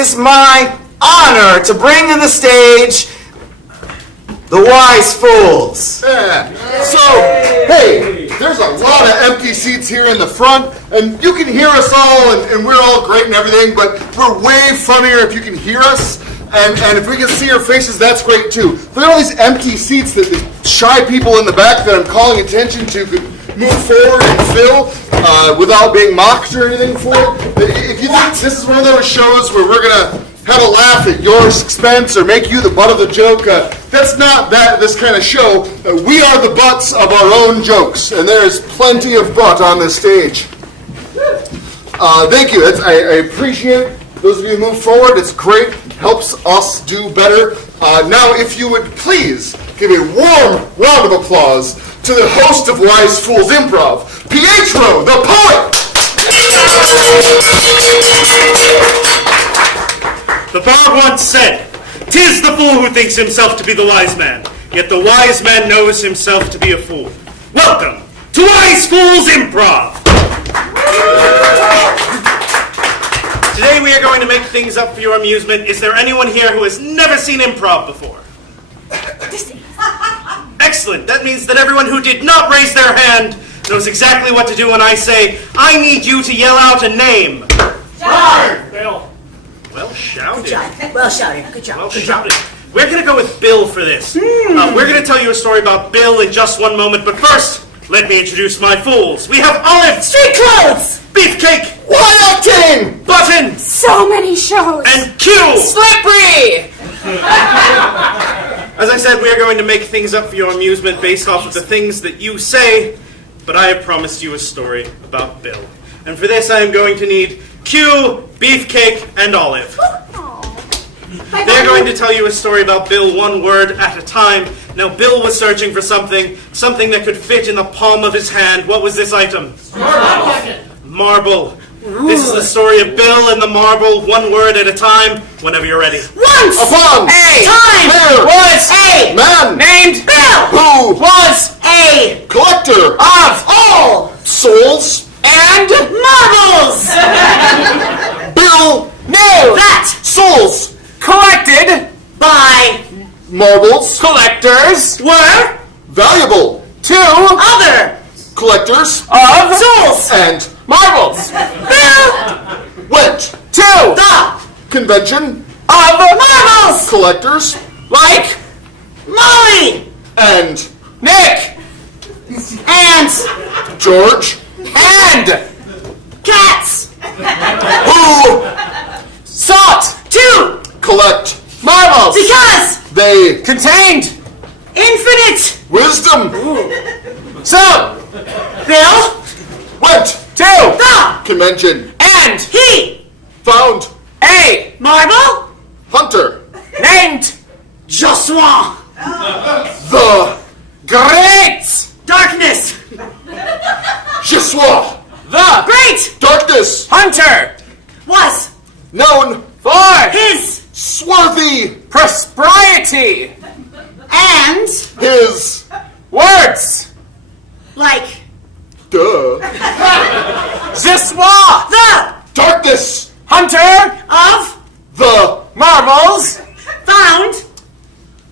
is my honor to bring to the stage the Wise Fools. Yeah. So, hey, there's a lot of empty seats here in the front, and you can hear us all, and we're all great and everything, but we're way funnier if you can hear us, and if we can see your faces, that's great too. Look at all these empty seats that the shy people in the back that I'm calling attention to could move forward and fill without being mocked or anything for it. If you think this is one of those shows where we're going to have a laugh at your expense or make you the butt of the joke, that's not this kind of show. We are the butts of our own jokes, and there is plenty of butt on this stage. Thank you. I appreciate those of you who move forward. It's great. Helps us do better. Now, if you would please give a warm round of applause to the host of Wise Fools Improv, Pietro, the poet! The bard once said, "'Tis the fool who thinks himself to be the wise man, yet the wise man knows himself to be a fool." Welcome to Wise Fools Improv! Today we are going to make things up for your amusement. Is there anyone here who has never seen improv before? Excellent. That means that everyone who did not raise their hand knows exactly what to do when I say, "I need you to yell out a name." Bard! Bill. Well shouted. Good job. Well shouted. Good job. Well shouted. We're going to go with Bill for this. We're going to tell you a story about Bill in just one moment, but first, let me introduce my fools. We have Olive. Street clothes! Beefcake. Wild King! Button. So many shows. And Q. Slippery! As I said, we are going to make things up for your amusement based off of the things that you say, but I have promised you a story about Bill. And for this, I am going to need Q, Beefcake, and Olive. They're going to tell you a story about Bill one word at a time. Now, Bill was searching for something that could fit in the palm of his hand. What was this item? Marble. This is the story of Bill and the marble, one word at a time, whenever you're ready. Once! Upon! A time! There Was a man named Bill! who Was a collector of all souls and marbles! Bill Knew that souls collected by marbles collectors were valuable to other collectors of souls and marbles. Bill went to the convention of marbles collectors like Molly and Nick and George and cats who sought to collect marbles because they contained infinite wisdom so Bill went to the convention and he found a marble hunter named Joshua. the Great darkness. Jesua The great darkness hunter was known for his swarthy prosperity and his words like duh Joshua, the darkness hunter of the marbles, found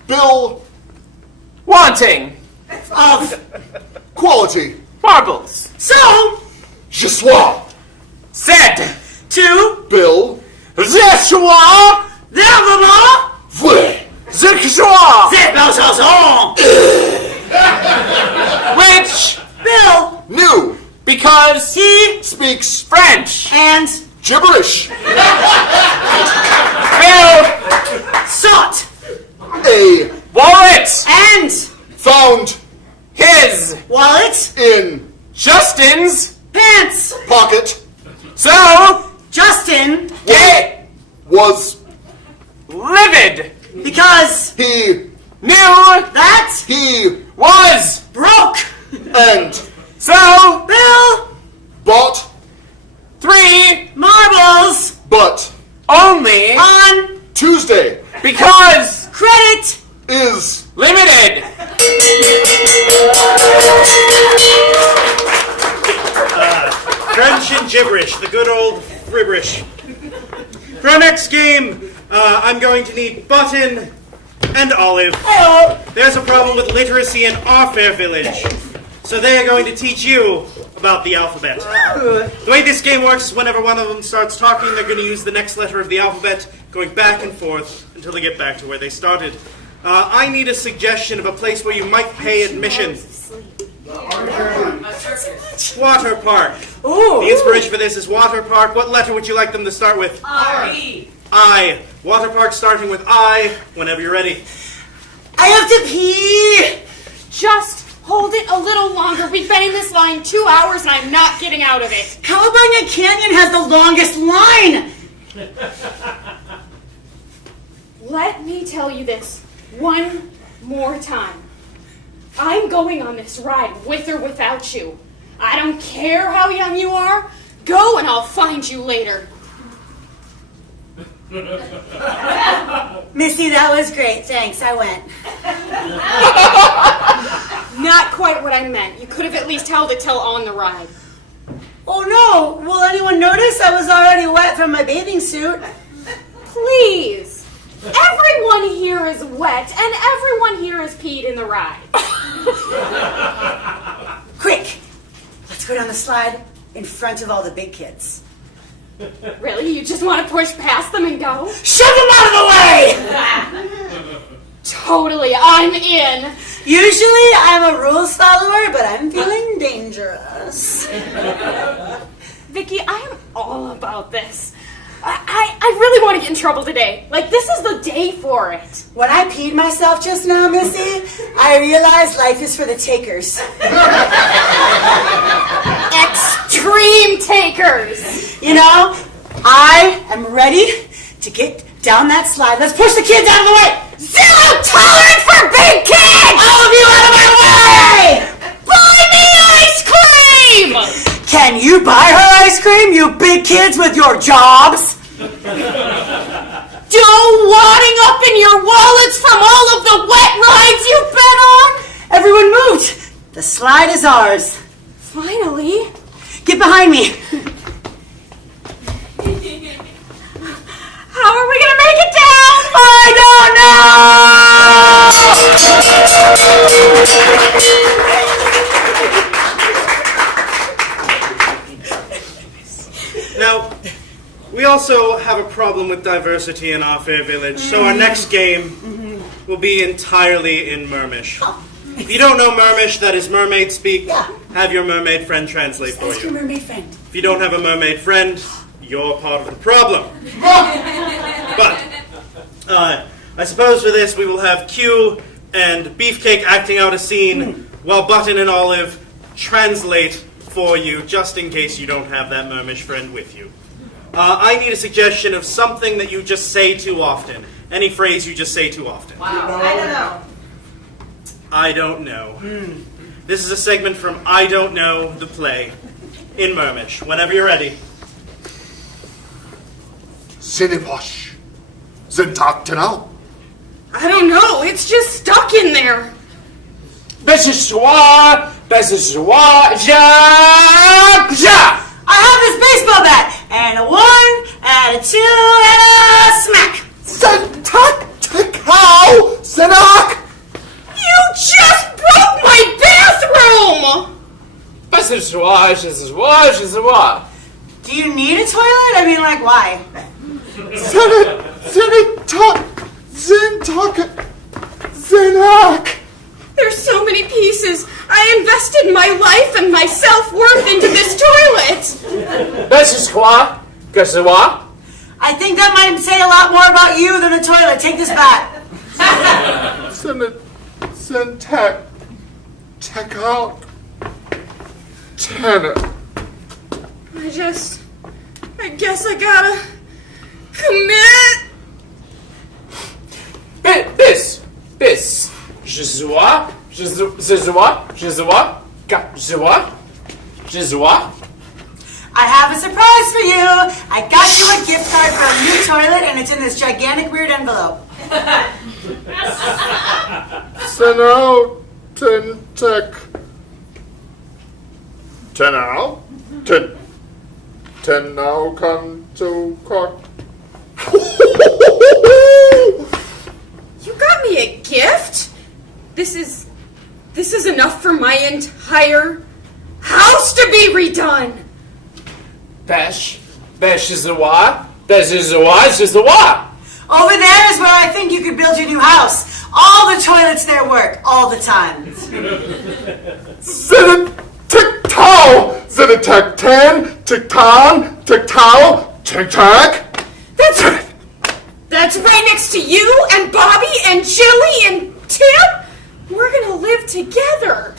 Bill wanting of quality marbles. So Jesua said to Bill Joshua, Nevermore, Vwe Joshua, which Bill knew because he speaks French and gibberish Bill sought a wallet and found his wallet in Justin's pants. pocket So Justin was livid because he knew that he was broke. and So Bill bought 3 marbles but only on Tuesday because credit is limited. French and gibberish, the good old fribberish. For our next game, I'm going to need Button and Olive. Hello. There's a problem with literacy in our fair village, so they are going to teach you about the alphabet. The way this game works is whenever one of them starts talking, they're going to use the next letter of the alphabet, going back and forth until they get back to where they started. I need a suggestion of a place where you might pay admission. Water park. Ooh. The inspiration for this is water park. What letter would you like them to start with? R-E. I. Water park starting with I, whenever you're ready. I have to pee. Just hold it a little longer. We've been in this line 2 hours and I'm not getting out of it. Cowabunga Canyon has the longest line. Let me tell you this one more time. I'm going on this ride with or without you. I don't care how young you are. Go and I'll find you later. Missy, that was great. Thanks. I went. Not quite what I meant. You could have at least held it till on the ride. Oh no. Will anyone notice I was already wet from my bathing suit? Please. Everyone here is wet and everyone here has peed in the ride. Quick. Let's go down the slide in front of all the big kids. Really? You just want to push past them and go? Shove them out of the way! Totally, I'm in. Usually I'm a rules follower, but I'm feeling dangerous. Vicky, I am all about this. I really want to get in trouble today. Like, this is the day for it. When I peed myself just now, Missy, I realized life is for the takers. Extreme takers. You know, I am ready to get down that slide. Let's push the kids out of the way. Zero tolerance for big kids! All of you out of my way! Buy me ice cream! Can you buy her ice cream, you big kids with your jobs? Don't wadding up in your wallets from all of the wet rides you've been on? Everyone moved. The slide is ours. Finally. Get behind me. How are we going to make it down? I don't know! Now, we also have a problem with diversity in our fair village, so our next game will be entirely in Mermish. If you don't know Mermish, that is mermaid speak. Yeah. Have your mermaid friend translate for Ask your you. mermaid friend. If you don't have a mermaid friend, you're part of the problem. But, I suppose for this we will have Q and Beefcake acting out a scene while Button and Olive translate for you, just in case you don't have that Mermish friend with you. I need a suggestion of something that you just say too often. Any phrase you just say too often. Wow. I don't know. I don't know. This is a segment from I Don't Know, the play, in Mermish. Whenever you're ready. Cineposh. Zentaktanal. I don't know. It's just stuck in there. This is ja, ja. I have this baseball bat, and a 1, and a 2, and a smack. Zentaktakal. Zenak. You just broke my bathroom! This is ja. Do you need a toilet? I mean, like, why? Zenak. There's so many pieces. I invested my life and my self-worth into this toilet. This is ja. I think that might say a lot more about you than the toilet. Take this bat. Zentak. Takal. Tenor. I guess I gotta commit. This. I have a surprise for you. I got you a gift card for a new toilet, and it's in this gigantic weird envelope. Senau. Tentek. Tenau. Tenau. Kanto. Kok. You got me a gift? This is enough for my entire house to be redone. Besh is the wa. Besh is the wa. Is the wa. Over there is where I think you could build your new house. All the toilets there work, all the time. Tic-tow! Zit-a-tac-tan, tic-ton, tic-tow, tic-tac. That's right next to you and Bobby and Chili and Tim. We're gonna live together.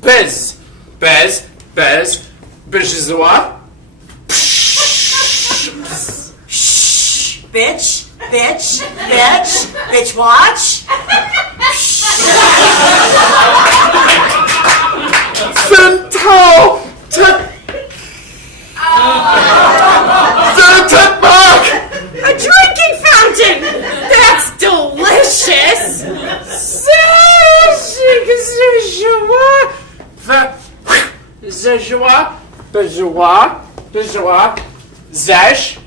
Bez is the wa. Bitch, watch. Zit-tow, Zit-a-tac-back. A drinking fountain. That's delicious. Zesh,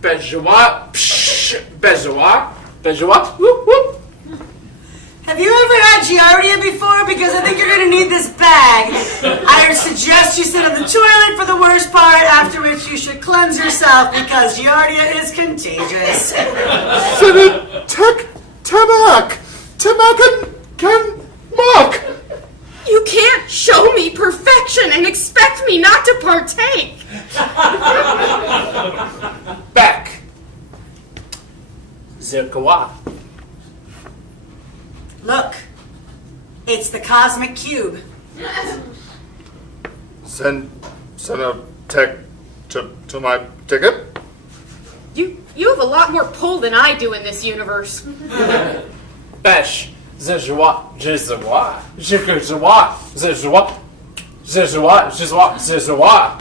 Bejoa, Bejoa, whoop, whoop. Have you ever had Giardia before? Because I think you're going to need this bag. I would suggest you sit on the toilet for the worst part, after which you should cleanse yourself because Giardia is contagious. Tamak, can muck. You can't show me perfection and expect me not to partake. Back. Zirkawa. Look, it's the cosmic cube. Send a tech to my ticket. You have a lot more pull than I do in this universe. Besh. Zejoa, Jezoa, Jikazoa, Zejoa.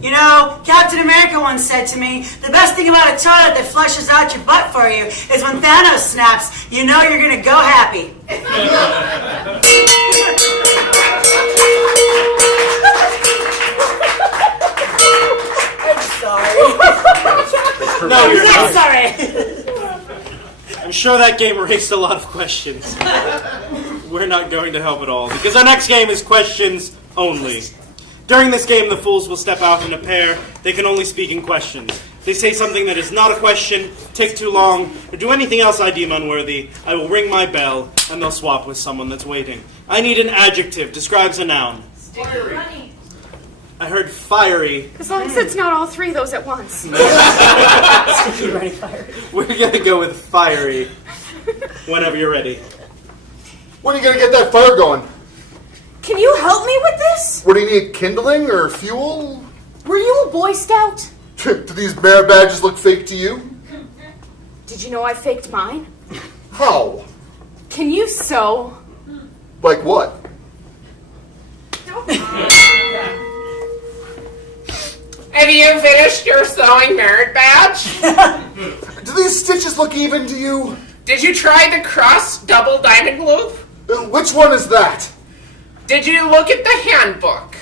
You know, Captain America once said to me, the best thing about a toilet that flushes out your butt for you is when Thanos snaps, you know you're gonna go happy. I'm sorry. No, you're I'm not. sorry. I'm sure that game raised a lot of questions. We're not going to help at all, because our next game is questions only. During this game, the fools will step out in a pair. They can only speak in questions. If they say something that is not a question, take too long, or do anything else I deem unworthy, I will ring my bell, and they'll swap with someone that's waiting. I need an adjective. Describes a noun. Fiery. I heard fiery. As long as it's not all three of those at once. We're going to go with fiery. Whenever you're ready. When are you gonna get that fire going? Can you help me with this? What do you need, kindling or fuel? Were you a Boy Scout? Do these merit badges look fake to you? Did you know I faked mine? How? Can you sew? Like what? Have you finished your sewing merit badge? Do these stitches look even to you? Did you try the cross double diamond loop? Which one is that? Did you look at the handbook?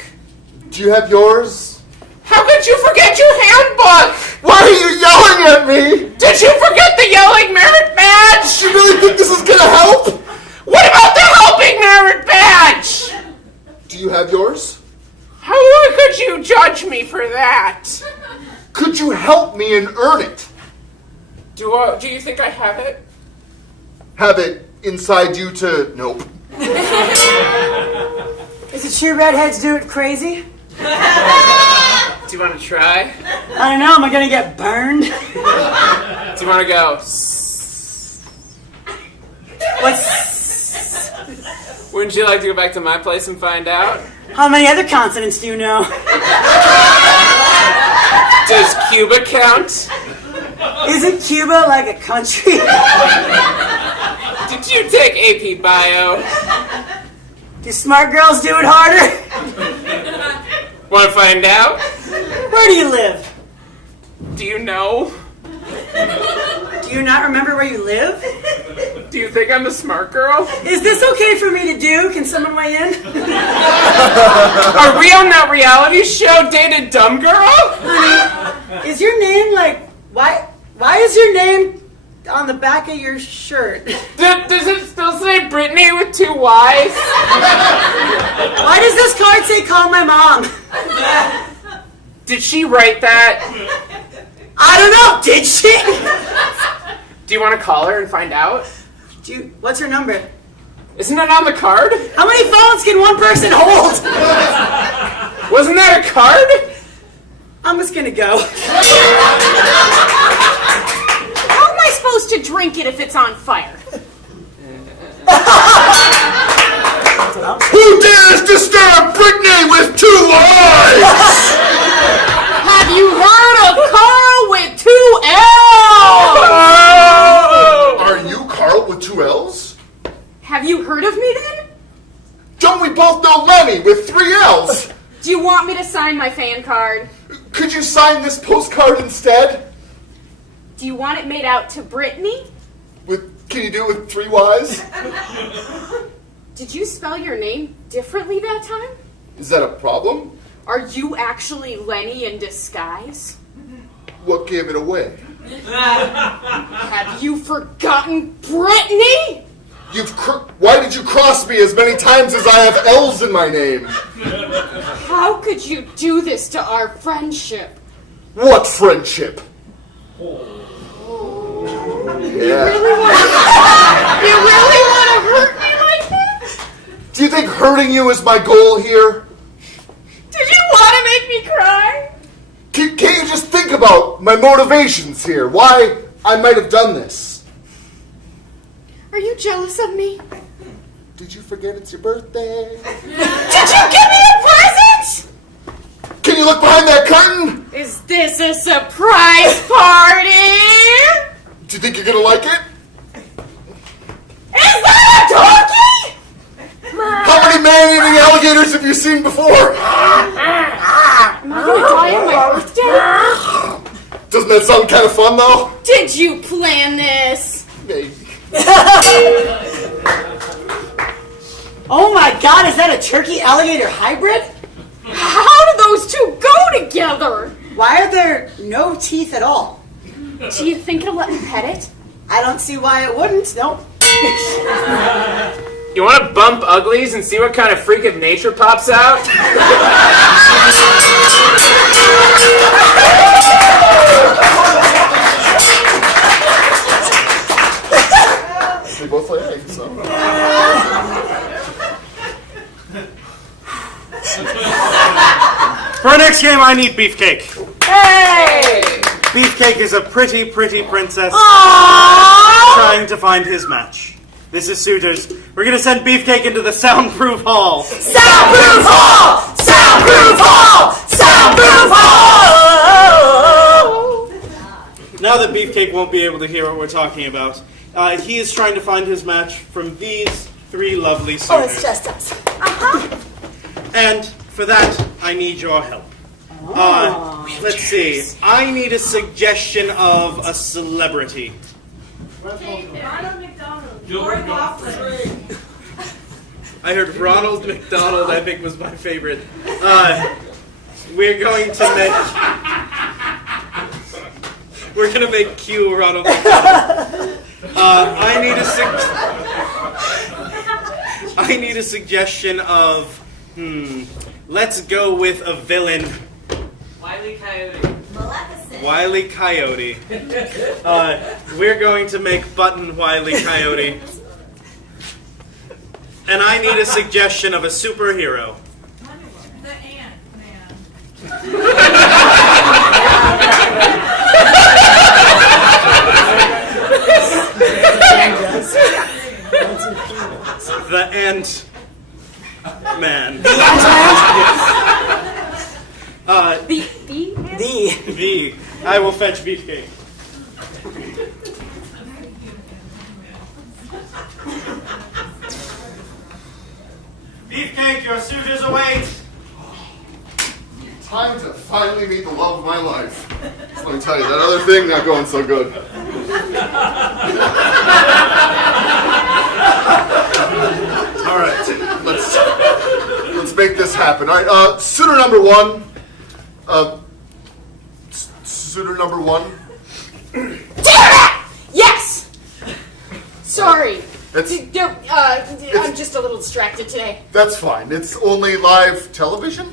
Do you have yours? How could you forget your handbook? Why are you yelling at me? Did you forget the yelling merit badge? Do you really think this is gonna help? What about the helping merit badge? Do you have yours? How could you judge me for that? Could you help me and earn it? Do you think I have it? Have it inside you to... Nope. Is it true redheads do it crazy? Do you want to try? I don't know, am I gonna get burned? Do you want to go? What's... Wouldn't you like to go back to my place and find out? How many other consonants do you know? Does Cuba count? Isn't Cuba like a country? Did you take AP Bio? Do smart girls do it harder? Want to find out? Where do you live? Do you know? Do you not remember where you live? Do you think I'm a smart girl? Is this okay for me to do? Can someone weigh in? Are we on that reality show, Dated Dumb Girl? Honey, is your name like Why is your name on the back of your shirt? Does it still say Brittany with 2 Y's? Why does this card say call my mom? Did she write that? I don't know, did she? Do you want to call her and find out? What's her number? Isn't it on the card? How many phones can one person hold? Wasn't that a card? I'm just gonna go. How am I supposed to drink it if it's on fire? Who dares disturb Brittany with 2 Y's? Have you heard of Carl with 2 L's? Are you Carl with 2 L's? Have you heard of me then? Don't we both know Lenny with 3 L's? Do you want me to sign my fan card? Could you sign this postcard instead? Do you want it made out to Brittany? Can you do it with 3 Y's? Did you spell your name differently that time? Is that a problem? Are you actually Lenny in disguise? What gave it away? Have you forgotten Brittany? Why did you cross me as many times as I have L's in my name? How could you do this to our friendship? What friendship? Yeah. You really want to hurt me like that? Do you think hurting you is my goal here? Did you want to make me cry? Can't you just think about my motivations here? Why I might have done this? Are you jealous of me? Did you forget it's your birthday? Did you give me a present? Can you look behind that curtain? Is this a surprise party? Do you think you're gonna like it? Is that a donkey? How many man-eating alligators have you seen before? Am I gonna die on my birthday? Doesn't that sound kind of fun, though? Did you plan this? Maybe. Oh my god, is that a turkey-alligator hybrid? How do those two go together? Why are there no teeth at all? Do you think it'll let me pet it? I don't see why it wouldn't, nope. You want to bump uglies and see what kind of freak of nature pops out? They both lay eggs, so. For our next game, I need Beefcake. Hey! Beefcake is a pretty princess Aww! trying to find his match. This is Suitors. We're going to send Beefcake into the soundproof hall. Soundproof hall! Soundproof hall! Soundproof hall! Now that Beefcake won't be able to hear what we're talking about, he is trying to find his match from these 3 lovely suitors. Oh, it's just us. And for that, I need your help. Let's see. I need a suggestion of a celebrity. I heard Ronald McDonald, I think, was my favorite. We're going to make Q Ronald McDonald. I need a suggestion of, let's go with a villain. Wile E. Coyote. Wile E. Coyote. We're going to make Button Wile E. Coyote. And I need a suggestion of a superhero. The Ant-Man. The Ant-Man. The. I will fetch Beefcake. Beefcake, your suitors await. Time to finally meet the love of my life. Let me tell you, that other thing not going so good. All right, let's make this happen. All right, suitor number one. Sorry. It's- I'm just a little distracted today. That's fine. It's only live television.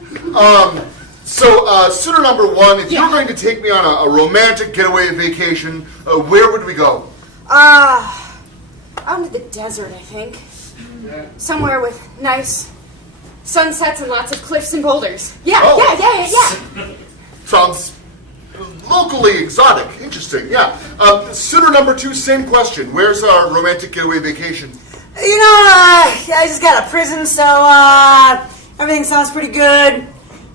So, suitor number one, if you're going to take me on a romantic getaway vacation, where would we go? Out into the desert, I think. Somewhere with nice sunsets and lots of cliffs and boulders. Yeah, Oh. yeah. Sounds locally exotic. Interesting, yeah. Suitor number two, same question. Where's our romantic getaway vacation? You know, I just got out of prison, so everything sounds pretty good.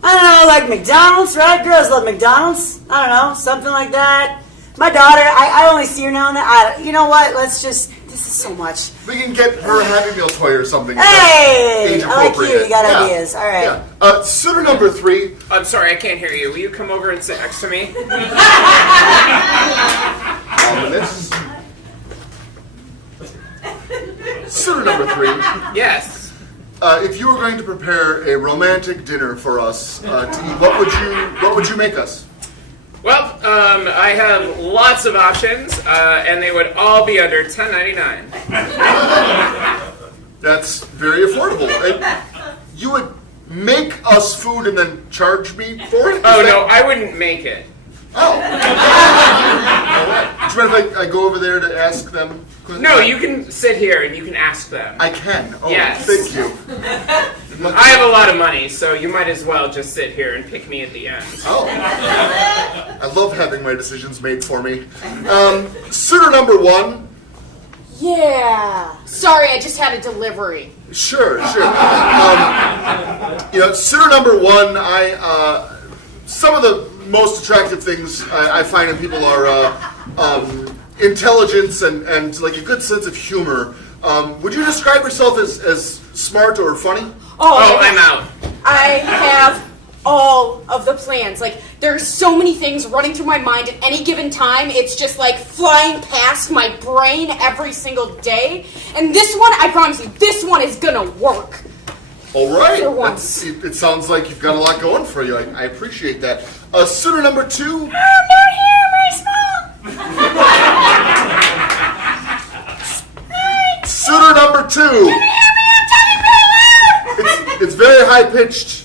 I don't know, like McDonald's, right? Girls love McDonald's. I don't know, something like that. My daughter, I only see her now and then. You know what? This is so much. We can get her a Happy Meal toy or something. Hey! Age I like you. appropriate. You got Yeah. ideas. All right. Yeah. Suitor number three. I'm sorry, I can't hear you. Will you come over and sit next to me? Ominous. Suitor number three. Yes. If you were going to prepare a romantic dinner for us to eat, what would you make us? Well, I have lots of options, and they would all be under $10.99. That's very affordable. And you would make us food and then charge me for it? Oh, no, I wouldn't make it. Oh. Do you mind if I go over there to ask them? No, you can sit here and you can ask them. I can. Oh, Yes. thank you. I have a lot of money, so you might as well just sit here and pick me at the end. Oh. I love having my decisions made for me. Suitor number one. Yeah. Sorry, I just had a delivery. Sure. Suitor number one, some of the most attractive things I find in people are intelligence and like a good sense of humor. Would you describe yourself as smart or funny? Oh, I'm out. I have all of the plans. Like, there's so many things running through my mind at any given time. It's just like flying past my brain every single day. And this one, I promise you, this one is gonna work. All right. For once. It sounds like you've got a lot going for you. I appreciate that. Suitor number two. I'm down here, very small. Suitor number two. It's very high pitched.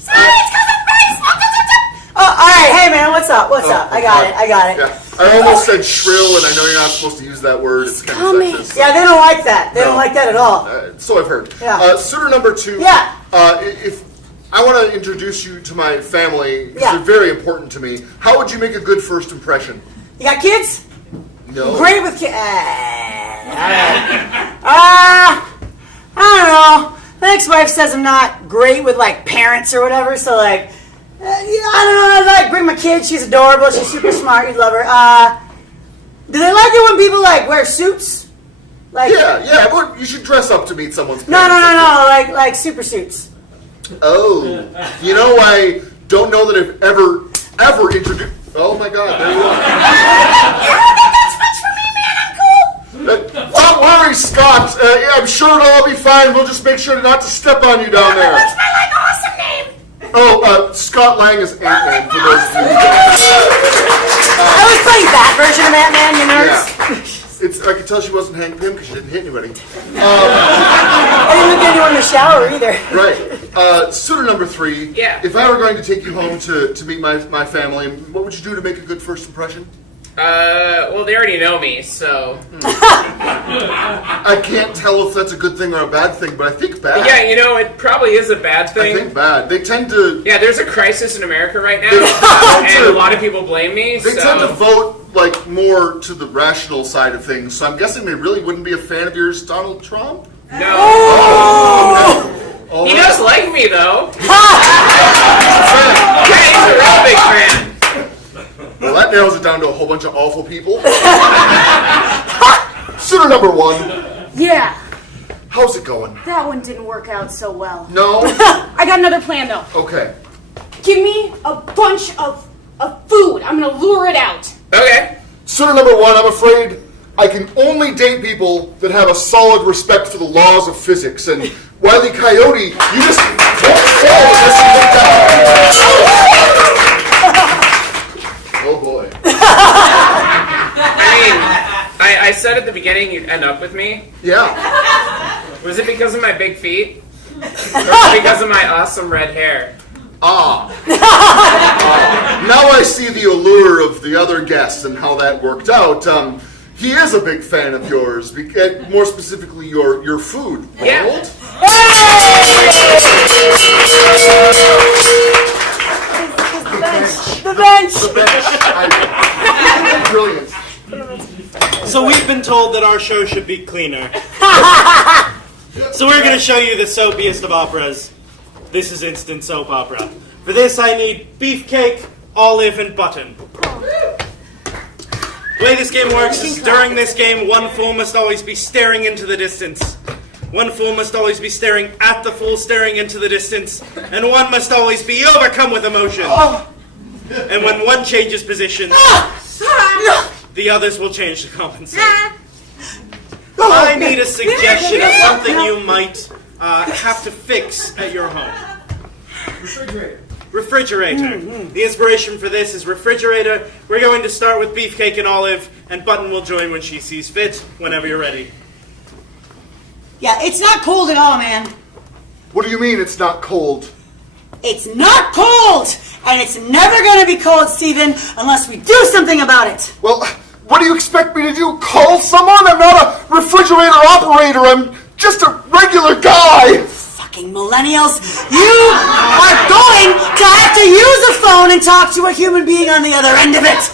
Oh, all right. Hey, man, what's up? What's up? I got it. Yeah, I almost said shrill, and I know you're not supposed to use that word. It's kind coming. of sexist. Yeah, they don't like that. They No. don't like that at all. So I've heard. Yeah. Suitor number two. Yeah. If I want to introduce you to my family, because Yeah. they're very important to me, how would you make a good first impression? You got kids? No. Great with kids. I don't know. My ex-wife says I'm not great with like parents or whatever. So like, I don't know. I like bring my kid. She's adorable. She's super smart. You'd love her. Do they like it when people like wear suits? Like Yeah, but you should dress up to meet someone's no, parents. like super suits. Oh, I don't know that I've ever introduced. Oh my God, there you are. Don't worry, Scott. I'm sure it'll all be fine. We'll just make sure not to step on you down there. What's my like awesome name? Oh, Scott Lang is Ant-Man, for those of you who don't. I was playing that version of Ant-Man, you know. Yeah. I could tell she wasn't Hank Pym because she didn't hit anybody. I didn't look at anyone in the shower either. Right. Suitor number three. Yeah. If I were going to take you home to meet my family, what would you do to make a good first impression? Well, they already know me, so... I can't tell if that's a good thing or a bad thing, but I think bad. Yeah, it probably is a bad thing. I think bad. They tend to... Yeah, there's a crisis in America right now, They- and a lot of people blame me, They tend to vote, more to the rational side of things, so I'm guessing they really wouldn't be a fan of yours, Donald Trump? No. Oh, He does like me, though. Fan. Yeah, he's a real big fan. Well, that narrows it down to a whole bunch of awful people. Suitor number one. Yeah, How's it going? that one didn't work out so well. No? I got another plan, though. Okay. Give me a bunch of food. I'm gonna lure it out. Okay. Suitor number one, I'm afraid I can only date people that have a solid respect for the laws of physics. And Wile E. Coyote, you just won't fall unless you look down. Oh boy. I I said at the beginning you'd end up with me. Yeah. Was it because of my big feet? Or was it because of my awesome red hair? Now I see the allure of the other guests and how that worked out. He is a big fan of yours, more specifically your food. Yeah. Ronald? The bench. The bench. Brilliant. So we've been told that our show should be cleaner. So we're going to show you the soapiest of operas. This is instant soap opera. For this I need beefcake, olive, and button. The way this game works is during this game, one fool must always be staring into the distance. One fool must always be staring at the fool staring into the distance. And one must always be overcome with emotion. And when one changes position, the others will change to compensate. I need a suggestion of something you might have to fix at your home. Refrigerator. The inspiration for this is refrigerator. We're going to start with beefcake and olive, and Button will join when she sees fit, whenever you're ready. Yeah, it's not cold at all, man. What do you mean it's not cold? It's not cold! And it's never gonna be cold, Steven, unless we do something about it. Well, what do you expect me to do? Call someone? I'm not a refrigerator operator. I'm just a regular guy. Fucking millennials. You are going to have to use a phone and talk to a human being on the other end of it.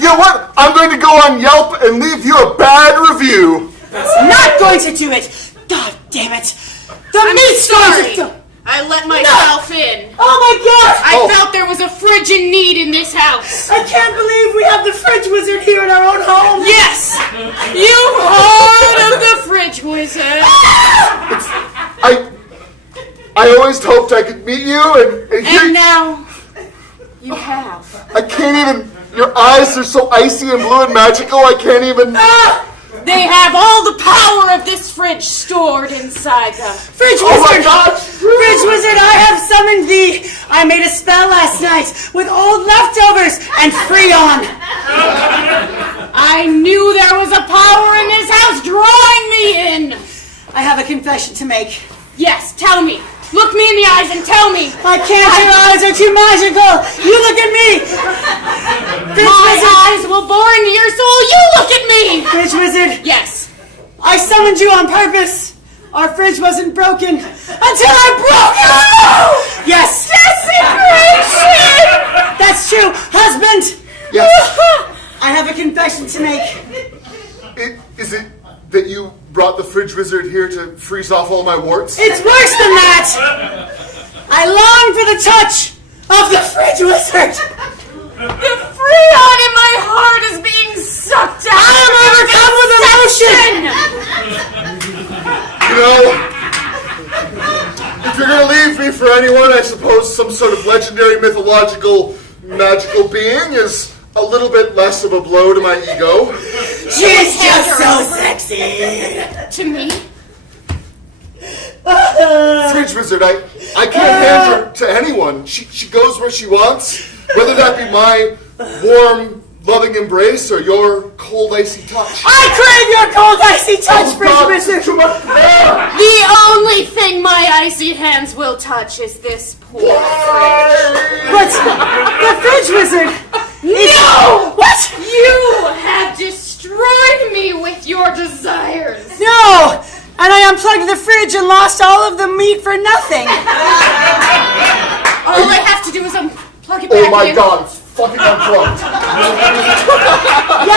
You know what? I'm going to go on Yelp and leave you a bad review. That's not going to do it. God damn it. The meat's going to... I let myself in. Oh my God! I felt there was a fridge in need in this house. I can't believe we have the fridge wizard here in our own home. Yes! You've heard of the fridge wizard. I always hoped I could meet you and hear. And now, you have. I can't even. Your eyes are so icy and blue and magical. I can't even. They have all the power of this fridge stored inside them. Fridge Oh my wizard! God! Fridge wizard, I have summoned thee. I made a spell last night with old leftovers and Freon. I knew there was a power in this house drawing me in. I have a confession to make. Yes, tell me. Look me in the eyes and tell me. I can't, your eyes are too magical. You look at me. My eyes will bore into your soul. You look at me. Fridge wizard, Yes. I summoned you on purpose. Our fridge wasn't broken until I broke it. Yes. Desecration. That's true. Husband, Yes. I have a confession to make. Is it that you brought the fridge wizard here to freeze off all my warts? It's worse than that. I long for the touch of the fridge wizard. The freon in my heart is being sucked out. I am You know, if you're gonna leave me for anyone, I suppose some sort of legendary, mythological, magical being is a little bit less of a blow to my ego. She's just so sexy. To me? Fridge wizard, I can't hand her to anyone. She goes where she wants, whether that be my warm, loving embrace or your cold, icy touch. I crave your cold, icy touch, Oh, fridge God, wizard. too much prayer. The only thing my icy hands will touch is this poor fridge. But the fridge wizard. No! What? You have destroyed me with your desires. No. And I unplugged the fridge and lost all of the meat for nothing. All I have to do is unplug it back Oh my in. God, it's fucking unplugged. Yeah,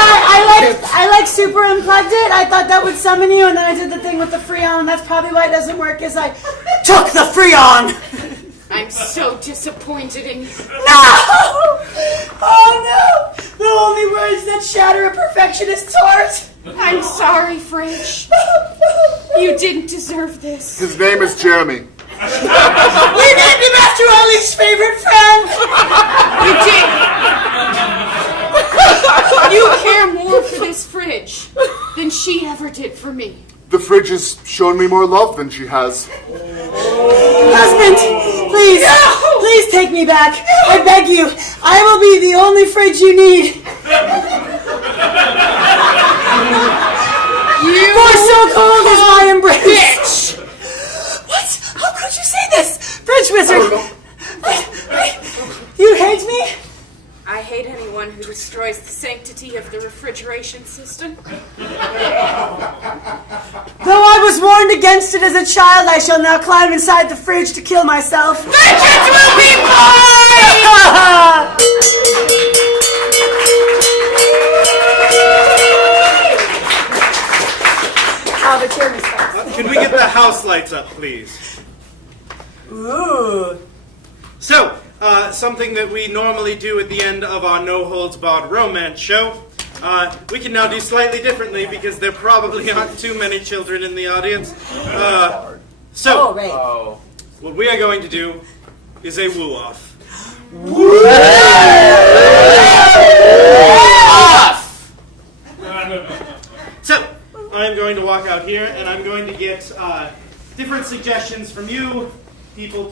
I like super unplugged it. I thought that would summon you, and then I did the thing with the Freon. That's probably why it doesn't work, is I took the Freon. I'm so disappointed in you. No! Oh no! The only words that shatter a perfectionist's heart. I'm sorry, Fridge. You didn't deserve this. His name is Jeremy. We named him after our least favorite friend. You did. You care more for this fridge than she ever did for me. The fridge has shown me more love than she has. Husband, please, please take me back. I beg you. I will be the only fridge you need. of the refrigeration system. Though I was warned against it as a child, I shall now climb inside the fridge to kill myself. Vengeance will be mine! Can we get the house lights up, please? Ooh. So, something that we normally do at the end of our No Holds Barred romance show, we can now do slightly differently because there probably aren't too many children in the audience. Oh, right. What we are going to do is a woo-off. So, I'm going to walk out here and I'm going to get different suggestions from you, people,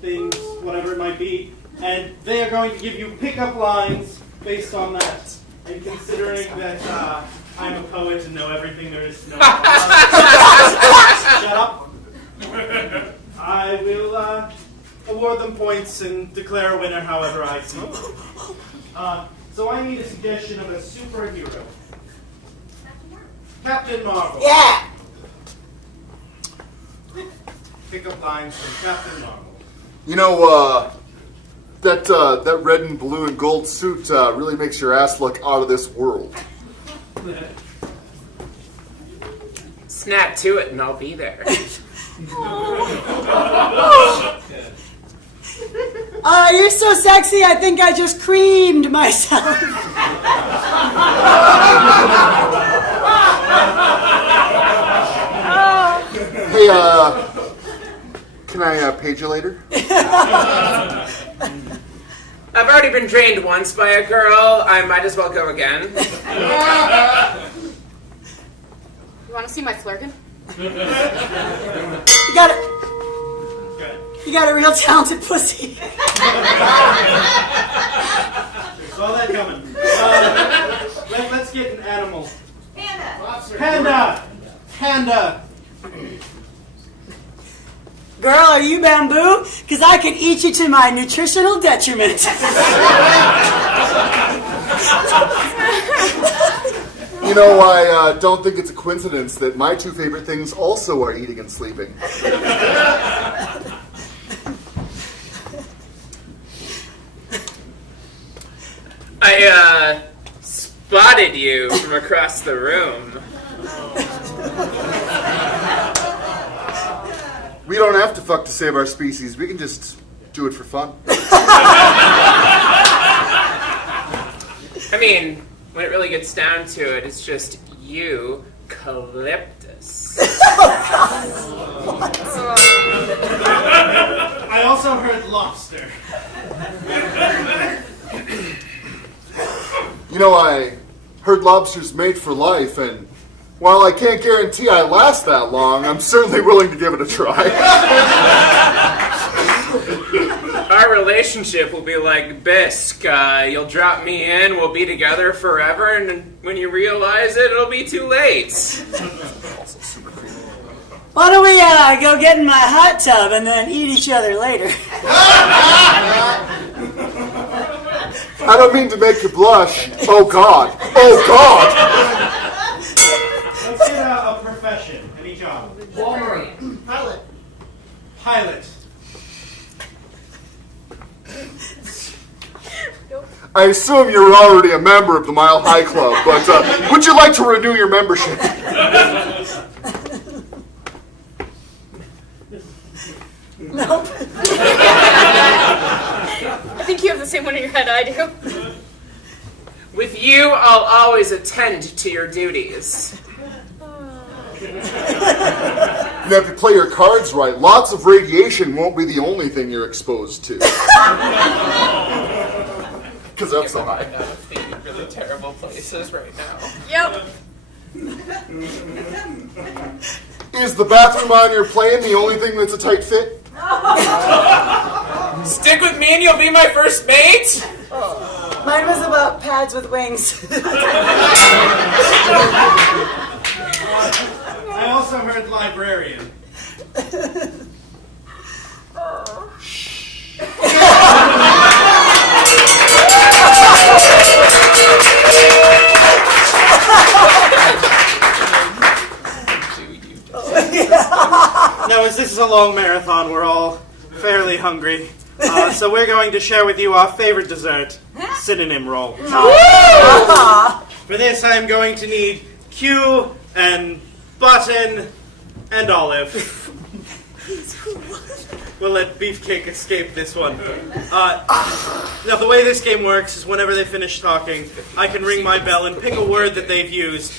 things, whatever it might be, and they are going to give you pickup lines based on that. And considering that I'm a poet and know everything there is to know, shut up. I will award them points and declare a winner however I see. So I need a suggestion of a superhero. Captain Marvel. Yeah. Pickup lines from Captain Marvel. You know, that red and blue and gold suit really makes your ass look out of this world. Snap to it and I'll be there. You're so sexy, I think I just creamed myself. Hey, can I page you later? I've already been drained once by a girl. I might as well go again. You want to see my flirkin? You got a real talented pussy. Saw that coming. Let's get an animal. Panda. Panda. Girl, are you bamboo? Because I could eat you to my nutritional detriment. You know, I don't think it's a coincidence that my two favorite things also are eating and sleeping. I spotted you from across the room. We don't have to fuck to save our species. We can just do it for fun. I mean, when it really gets down to it, it's just you, Calyptus. I also heard lobster. You know, I heard lobsters mate for life, and while I can't guarantee I last that long, I'm certainly willing to give it a try. Our relationship will be like bisque. You'll drop me in, we'll be together forever, and when you realize it, it'll be too late. Why don't we go get in my hot tub and then eat each other later? I don't mean to make you blush. Oh, God. Oh, God. Let's get a profession. Any job. Pilot. I assume you're already a member of the Mile High Club, but would you like to renew your membership? Nope. I think you have the same one in your head I do. With you, I'll always attend to your duties. You have to play your cards right. Lots of radiation won't be the only thing you're exposed to. Because I'm so high. In really terrible places right now. Yep. Is the bathroom on your plane the only thing that's a tight fit? Stick with me and you'll be my first mate? Mine was about pads with wings. I also heard librarian. this is a long marathon. We're all fairly hungry. So we're going to share with you our favorite dessert, synonym roll. For this, I'm going to need Q and Button and Olive. We'll let Beefcake escape this one. Now, the way this game works is whenever they finish talking, I can ring my bell and pick a word that they've used,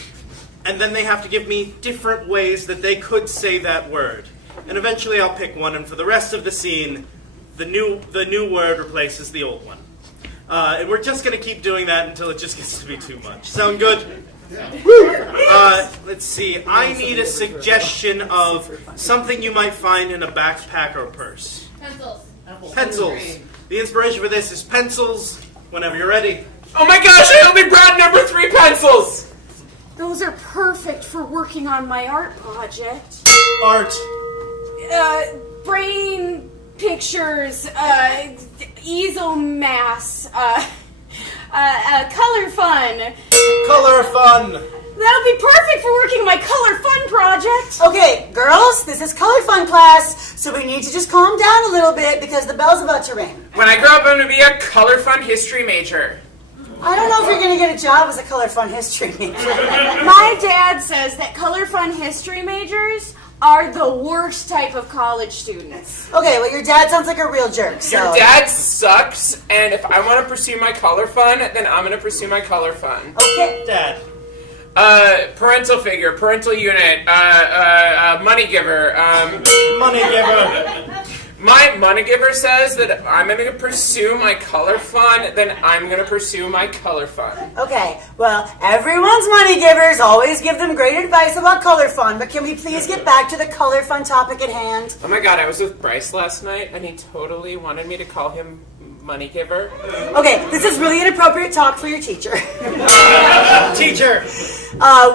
and then they have to give me different ways that they could say that word. And eventually I'll pick one, and for the rest of the scene, the new word replaces the old one. And we're just going to keep doing that until it just gets to be too much. Sound good? Let's see. I need a suggestion of something you might find in a backpack or purse. Pencils. The inspiration for this is pencils. Whenever you're ready. Oh my gosh, I only brought number 3 pencils! Those are perfect for working on my art project. Art. Brain pictures, easel mass, color fun. Color fun. That'll be perfect for working on my color fun project. Okay, girls, this is color fun class, so we need to just calm down a little bit because the bell's about to ring. When I grow up, I'm going to be a color fun history major. I don't know if you're going to get a job as a color fun history major. My dad says that color fun history majors are the worst type of college students. Okay, well, your dad sounds like a real jerk, so... Your dad sucks, and if I want to pursue my color fun, then I'm going to pursue my color fun. Okay. Dad. Parental figure, parental unit, money giver, Money giver. My money giver says that I'm going to pursue my color fun, then I'm going to pursue my color fun. Okay, well, everyone's money givers. Always give them great advice about color fun, but can we please get back to the color fun topic at hand? Oh my god, I was with Bryce last night, and he totally wanted me to call him money giver. Okay, this is really inappropriate talk for your teacher. Teacher.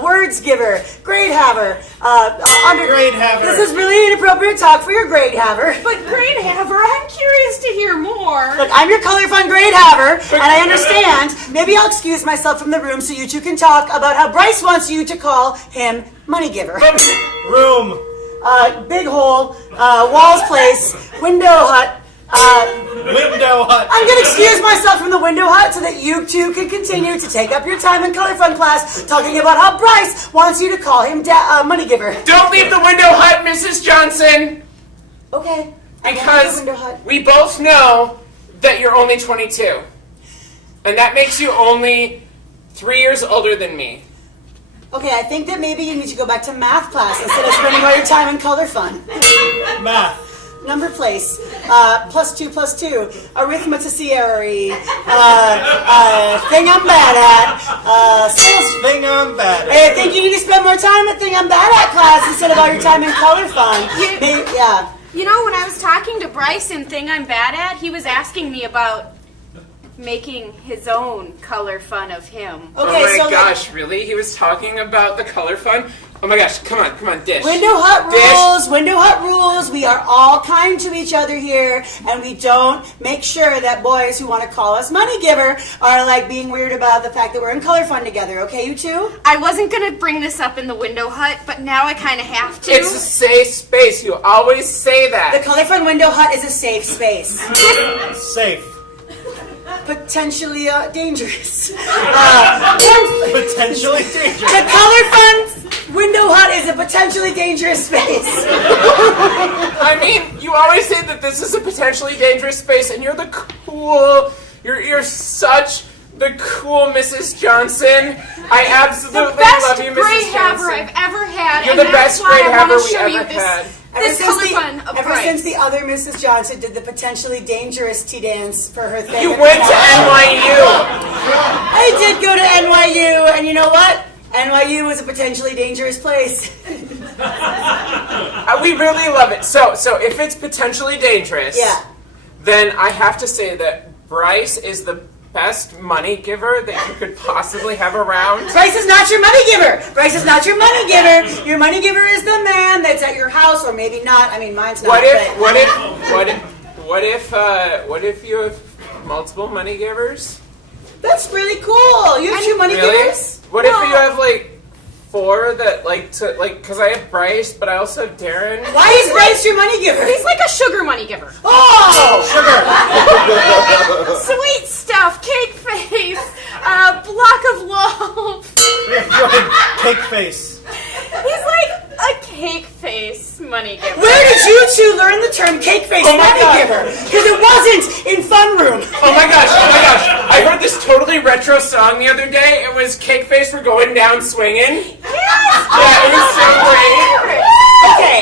Words giver, grade haver, Grade haver. This is really inappropriate talk for your grade haver. But grade haver, I'm curious to hear more. Look, I'm your color fun grade haver, and I understand. Maybe I'll excuse myself from the room so you two can talk about how Bryce wants you to call him money giver. Room. Big hole, Walls Place, window hut. Window hut. I'm going to excuse myself from the window hut so that you two can continue to take up your time in color fun class talking about how Bryce wants you to call him money giver. Don't leave the window hut, Mrs. Johnson! Okay. Because window hut. we both know that you're only 22. And that makes you only 3 years older than me. Okay, I think that maybe you need to go back to math class instead of spending all your time in color fun. Math. Number place, +2 +2, arithmeticiary, thing I'm bad at, sales. Thing I'm bad at. Hey, I think you need to spend more time at thing I'm bad at class instead of all your time in color fun. Yeah. You know, when I was talking to Bryce in Thing I'm Bad At, he was asking me about making his own color fun of him. Okay, oh my so gosh, really? He was talking about the color fun? Oh my gosh, come on, dish. Window hut Dish. rules, window hut rules. We are all kind to each other here, and we don't make sure that boys who want to call us money giver are like being weird about the fact that we're in color fun together. Okay, you two? I wasn't going to bring this up in the window hut, but now I kind of have to. It's a safe space. You always say The that. color fun window hut is a safe space. Safe. Potentially dangerous. Potentially dangerous. The color fun window hut is a potentially dangerous space. I mean, you always say that this is a potentially dangerous space, and you're the cool. You're such the cool Mrs. Johnson. I absolutely the best love you, grade Mrs. haver Johnson. I've ever had, You're and the that's best why grade I haver want to we show ever you this. had. This color fun of Ever Bryce. since the other Mrs. Johnson did the potentially dangerous tea dance for her thing. You at went the to time. NYU. I did go to NYU, and you know what? NYU was a potentially dangerous place. We really love it. So if it's potentially dangerous, Yeah. then I have to say that Bryce is the best money giver that you could possibly have around. Bryce is not your money giver. Bryce is not your money giver. Your money giver is the man that's at your house, or maybe not. I mean, mine's not. What if you have multiple money givers? That's really cool. You have two money Really? givers? What if you have like before that, because I have Bryce, but I also have Darren. Why is Bryce your money giver? He's like a sugar money giver. Oh! Sweet stuff, cake face, block of loaf. Cake face. He's like a cake face money giver. Where did you two learn the term cake face money giver? Because it wasn't in Fun Room. Oh my gosh. I heard this totally retro song the other day. It was Cake Face, We're Going Down Swinging. Yes! Yeah, it was so great. Okay,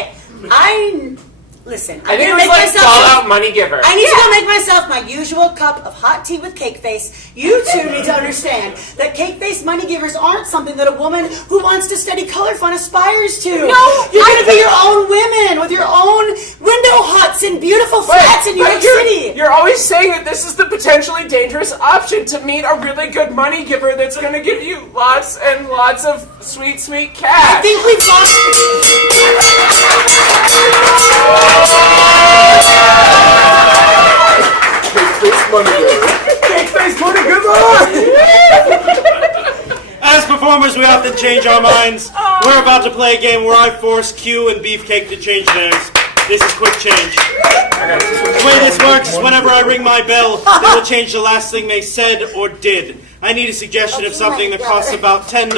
listen. I think it was like Fallout Money Giver. I need to go make myself my usual cup of hot tea with cake face. You two need to understand that cake face money givers aren't something that a woman who wants to study color fun aspires to. No, you're going to be your own women with your own window huts in beautiful flats in New York City. You're always saying that this is the potentially dangerous option to meet a really good money giver that's going to give you lots and lots of sweet, sweet cash. I think we've lost. As performers, we often change our minds. We're about to play a game where I force Q and Beefcake to change theirs. This is quick change. The way this works is whenever I ring my bell, they will change the last thing they said or did. I need a suggestion of something that costs about $10.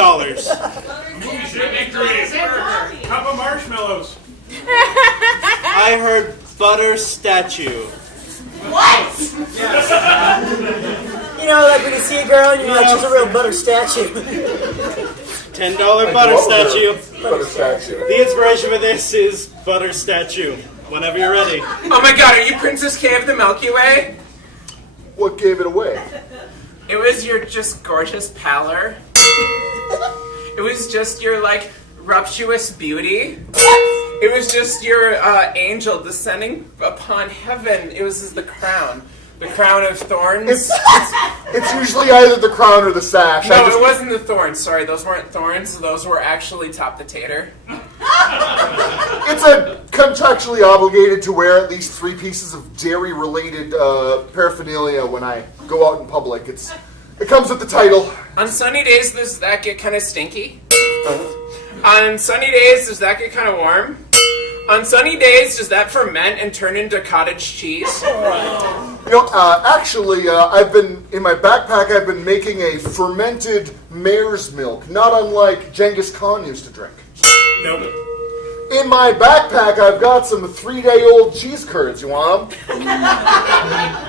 Cup of marshmallows. I heard butter statue. What? You know, like when you see a girl and you're like, she's a real butter statue. $10 butter statue. Butter statue. The inspiration for this is butter statue. Whenever you're ready. Oh my god, are you Princess K of the Milky Way? What gave it away? It was your just gorgeous pallor. It was just your, rapturous beauty. It was just your angel descending upon heaven. It was the crown. The crown of thorns. It's usually either the crown or the sash. No, it wasn't the thorns. Sorry, those weren't thorns. Those were actually top the tater. It's contractually obligated to wear at least 3 pieces of dairy-related paraphernalia when I go out in public. It comes with the title. On sunny days, does that get kind of stinky? On sunny days, does that get kind of warm? On sunny days, does that ferment and turn into cottage cheese? You know, actually, in my backpack, I've been making a fermented mare's milk, not unlike Genghis Khan used to drink. Nope. In my backpack, I've got some 3-day-old cheese curds. You want them?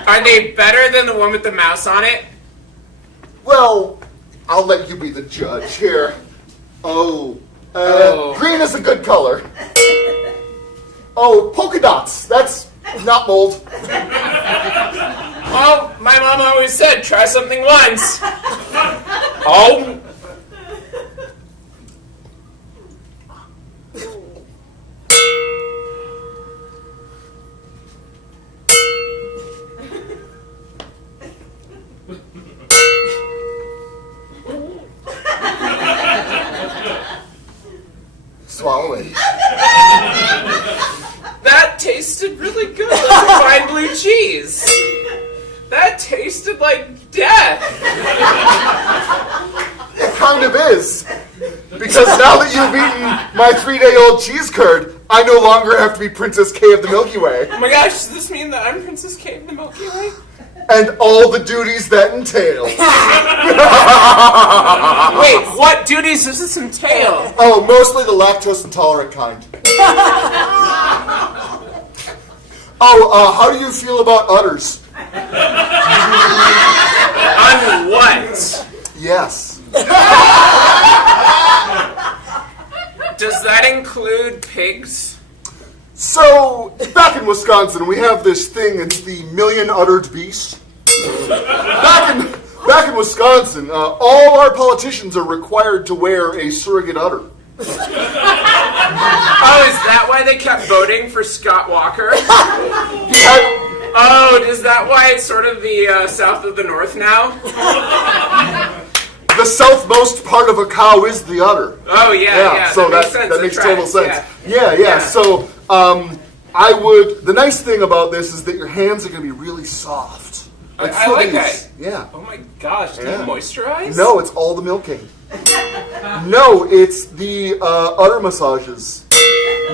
Are they better than the one with the mouse on it? Well, I'll let you be the judge here. Green is a good color. Oh, polka dots. That's not mold. Oh, my mom always said, try something once. Oh. Swallow it. That tasted really good. Like refined blue cheese. That tasted like death. It kind of is. Because now that you've eaten my 3-day-old cheese curd, I no longer have to be Princess K of the Milky Way. Oh my gosh, does this mean that I'm Princess K of the Milky Way? And all the duties that entail. Wait, what duties does this entail? Oh, mostly the lactose intolerant kind. How do you feel about udders? On what? Yes. Does that include pigs? So, back in Wisconsin, we have this thing, it's the million-uddered beast. Back in Wisconsin, all our politicians are required to wear a surrogate udder. Oh, is that why they kept voting for Scott Walker? Oh, is that why it's sort of the south of the north now? The southmost part of a cow is the udder. Oh, yeah. So that makes total sense. Yeah. So, the nice thing about this is that your hands are going to be really soft. I like that. Yeah. Oh my gosh, do you moisturize? No, it's all the milking. No, it's the udder massages.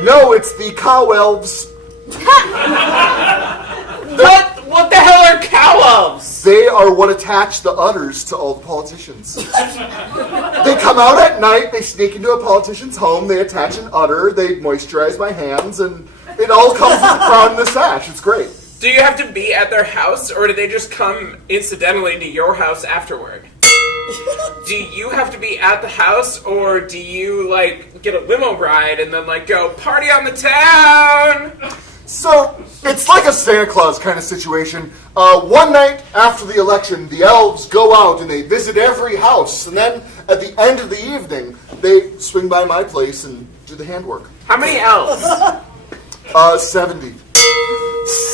No, it's the cow elves. What the hell are cow elves? They are what attach the udders to all the politicians. They come out at night, they sneak into a politician's home, they attach an udder, they moisturize my hands, and it all comes with the crown and the sash. It's great. Do you have to be at their house, or do they just come incidentally to your house afterward? Do you have to be at the house, or do you, like, get a limo ride and then, like, go party on the town? So, it's like a Santa Claus kind of situation. One night after the election, the elves go out and they visit every house, and then at the end of the evening, they swing by my place and do the handwork. How many elves? 70.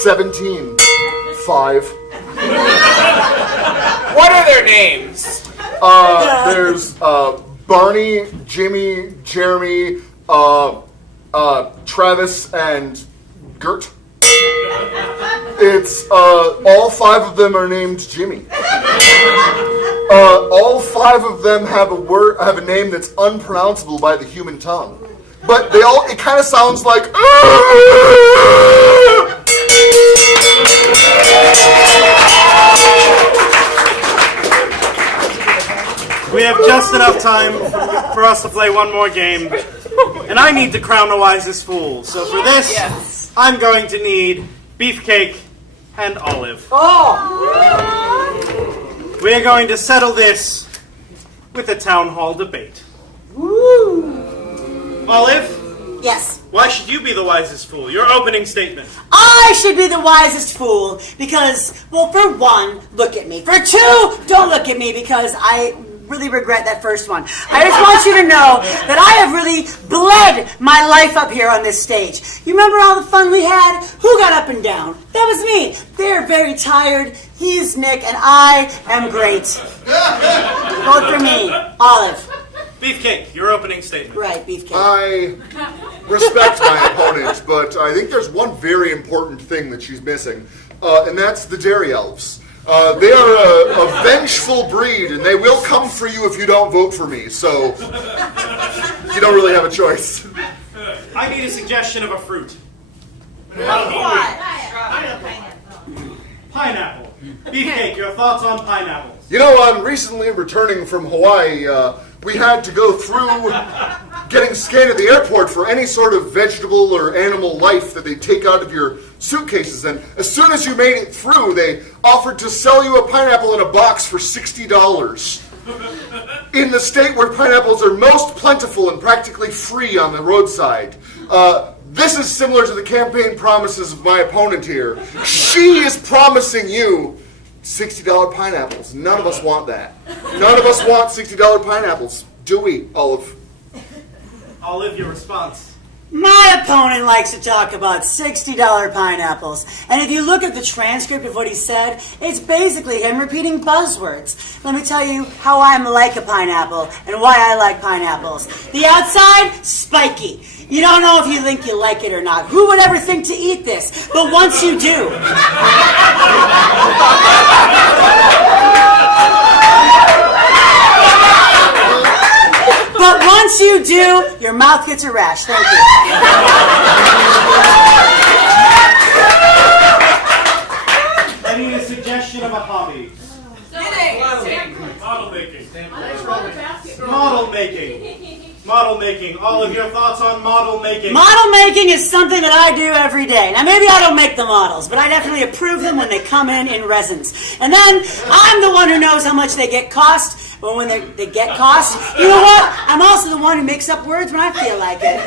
17. 5. What are their names? There's Barney, Jimmy, Jeremy, Travis, and Gert. It's all 5 of them are named Jimmy. All 5 of them have a name that's unpronounceable by the human tongue. But it kind of sounds like We have just enough time for us to play one more game. And I need to crown the wisest fool. So for this, I'm going to need Beefcake and Olive. We are going to settle this with a town hall debate. Olive? Yes. Why should you be the wisest fool? Your opening statement. I should be the wisest fool because, well, for one, look at me. For 2, don't look at me because I really regret that first one. I just want you to know that I have really bled my life up here on this stage. You remember all the fun we had? Who got up and down? That was me. They're very tired. He's Nick, and I am great. Vote for me. Olive. Beefcake, your opening statement. Right, Beefcake. I respect my opponent, but I think there's one very important thing that she's missing, and that's the dairy elves. They are a vengeful breed, and they will come for you if you don't vote for me, so you don't really have a choice. I need a suggestion of a fruit. Pineapple. Beefcake, your thoughts on pineapples? You know, I'm recently returning from Hawaii. We had to go through getting scanned at the airport for any sort of vegetable or animal life that they take out of your suitcases. And as soon as you made it through, they offered to sell you a pineapple in a box for $60. In the state where pineapples are most plentiful and practically free on the roadside. This is similar to the campaign promises of my opponent here. She is promising you $60 pineapples. None of us want that. None of us want $60 pineapples. Do we, Olive? Olive, your response. My opponent likes to talk about $60 pineapples. And if you look at the transcript of what he said, it's basically him repeating buzzwords. Let me tell you how I'm like a pineapple and why I like pineapples. The outside, spiky. You don't know if you think you like it or not. Who would ever think to eat this? But once you do... But once you do, your mouth gets a rash. Thank you. I need a suggestion of a hobby. Model making. Model making. Model making. All of your thoughts on model making. Model making is something that I do every day. Now, maybe I don't make the models, but I definitely approve them when they come in resins. And then I'm the one who knows how much they get cost. But when they get cost, you know what? I'm also the one who makes up words when I feel like it.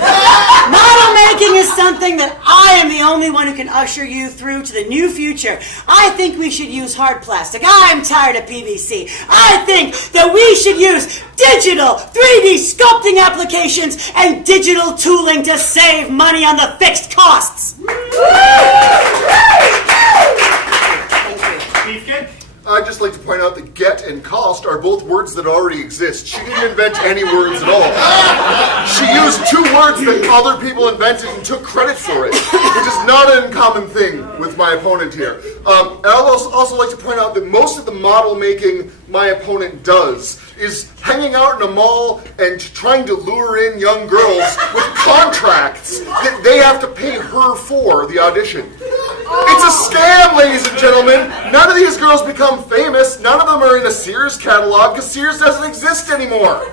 Model making is something that I am the only one who can usher you through to the new future. I think we should use hard plastic. I'm tired of PVC. I think that we should use digital 3D sculpting applications and digital tooling to save money on the fixed costs. Beefcake? I'd just like to point out that get and cost are both words that already exist. She didn't invent any words at all. She used 2 words that other people invented and took credit for it, which is not an uncommon thing with my opponent here. And I'd also like to point out that most of the model making my opponent does is hanging out in a mall and trying to lure in young girls with contracts that they have to pay her for the audition. It's a scam, ladies and gentlemen. None of these girls become famous. None of them are in a Sears catalog because Sears doesn't exist anymore.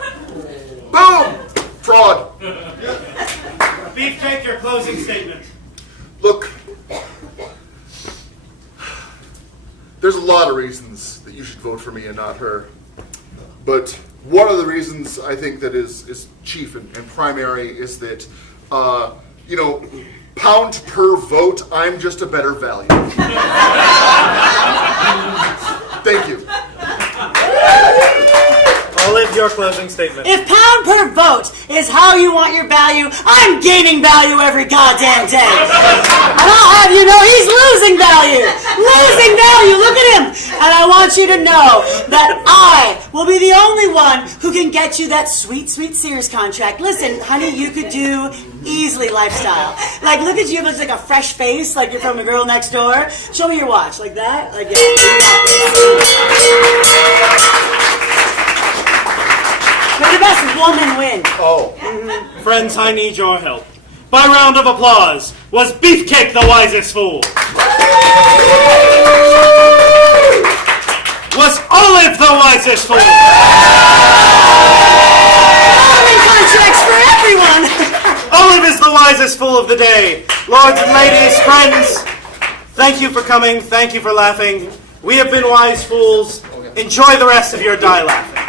Boom! Fraud. Beefcake, your closing statement. Look, there's a lot of reasons that you should vote for me and not her. But one of the reasons I think that is chief and primary is that, pound per vote, I'm just a better value. Thank you. Olive, your closing statement. If pound per vote is how you want your value, I'm gaining value every goddamn day. And I'll have you know he's losing value. Losing value, look at him. And I want you to know that I will be the only one who can get you that sweet, sweet Sears contract. Listen, honey, you could do easily lifestyle. Like, look at you, it looks like a fresh face, like you're from a girl next door. Show me your watch, like that. Like, May the best woman win. Oh. Friends, I need your help. By round of applause, was Beefcake the wisest fool? Was Olive the wisest fool? Contracts for everyone. Olive is the wisest fool of the day. Lords and ladies, friends, thank you for coming. Thank you for laughing. We have been wise fools. Enjoy the rest of your die laughing.